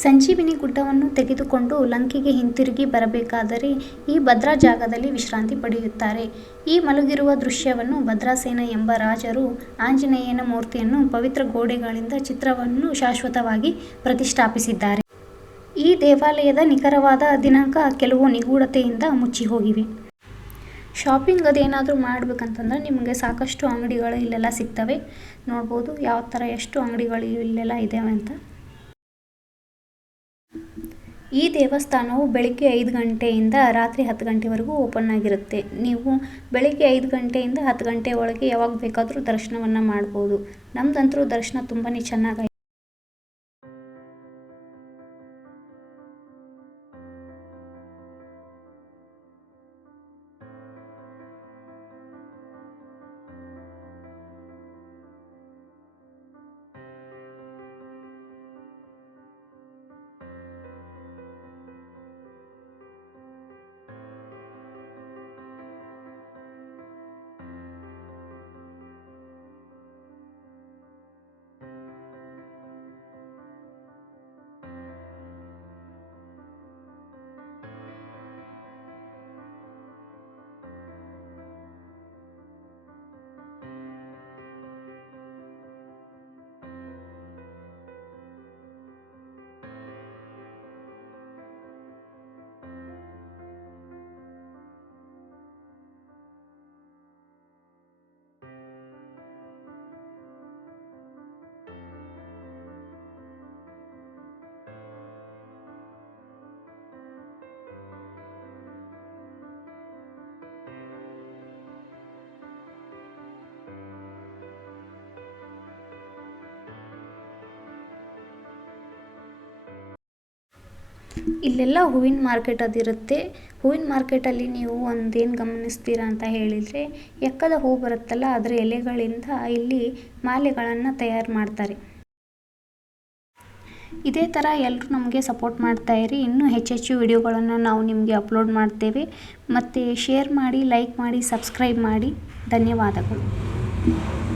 ಸಂಜೀವಿನಿ ಗುಡ್ಡವನ್ನು ತೆಗೆದುಕೊಂಡು ಲಂಕೆಗೆ ಹಿಂತಿರುಗಿ ಬರಬೇಕಾದರೆ ಈ ಭದ್ರಾ ಜಾಗದಲ್ಲಿ ವಿಶ್ರಾಂತಿ ಪಡೆಯುತ್ತಾರೆ. ಈ ಮಲಗಿರುವ ದೃಶ್ಯವನ್ನು ಭದ್ರಾಸೇನ ಎಂಬ ರಾಜರು ಆಂಜನೇಯನ ಮೂರ್ತಿಯನ್ನು ಪವಿತ್ರ ಗೋಡೆಗಳಿಂದ ಚಿತ್ರವನ್ನು ಶಾಶ್ವತವಾಗಿ ಪ್ರತಿಷ್ಠಾಪಿಸಿದ್ದಾರೆ. ಈ ದೇವಾಲಯದ ನಿಖರವಾದ ದಿನಾಂಕ ಕೆಲವು ನಿಗೂಢತೆಯಿಂದ ಮುಚ್ಚಿ ಹೋಗಿವೆ. ಶಾಪಿಂಗ್ ಅದೇನಾದರೂ ಮಾಡಬೇಕಂತಂದ್ರೆ ನಿಮಗೆ ಸಾಕಷ್ಟು ಅಂಗಡಿಗಳು ಇಲ್ಲೆಲ್ಲ ಸಿಗ್ತವೆ. ನೋಡ್ಬೋದು ಯಾವ ಥರ ಎಷ್ಟು ಅಂಗಡಿಗಳು ಇಲ್ಲೆಲ್ಲ ಇದ್ದಾವೆ ಅಂತ. ಈ ದೇವಸ್ಥಾನವು ಬೆಳಿಗ್ಗೆ 5 ಗಂಟೆಯಿಂದ ರಾತ್ರಿ 10 ಗಂಟೆವರೆಗೂ ಓಪನ್ ಆಗಿರುತ್ತೆ. ನೀವು ಬೆಳಿಗ್ಗೆ 5 ಗಂಟೆಯಿಂದ 10 ಗಂಟೆ ಒಳಗೆ ಯಾವಾಗ ಬೇಕಾದರೂ ದರ್ಶನವನ್ನು ಮಾಡ್ಬೋದು. ನಮ್ದಂತರೂ ದರ್ಶನ ತುಂಬಾ ಚೆನ್ನಾಗಿ ಇಲ್ಲೆಲ್ಲ ಹೂವಿನ ಮಾರ್ಕೆಟ್ ಅದಿರುತ್ತೆ. ಹೂವಿನ ಮಾರ್ಕೆಟಲ್ಲಿ ನೀವು ಒಂದೇನು ಗಮನಿಸ್ತೀರಾ ಅಂತ ಹೇಳಿದರೆ, ಎಕ್ಕದ ಹೂ ಬರುತ್ತಲ್ಲ ಅದರ ಎಲೆಗಳಿಂದ ಇಲ್ಲಿ ಮಾಲೆಗಳನ್ನು ತಯಾರು ಮಾಡ್ತಾರೆ. ಇದೇ ಥರ ಎಲ್ಲರೂ ನಮಗೆ ಸಪೋರ್ಟ್ ಮಾಡ್ತಾಯಿರಿ. ಇನ್ನೂ ಹೆಚ್ಚೆಚ್ಚು ವಿಡಿಯೋಗಳನ್ನು ನಾವು ನಿಮಗೆ ಅಪ್ಲೋಡ್ ಮಾಡ್ತೇವೆ. ಮತ್ತು ಶೇರ್ ಮಾಡಿ, ಲೈಕ್ ಮಾಡಿ, ಸಬ್ಸ್ಕ್ರೈಬ್ ಮಾಡಿ. ಧನ್ಯವಾದಗಳು.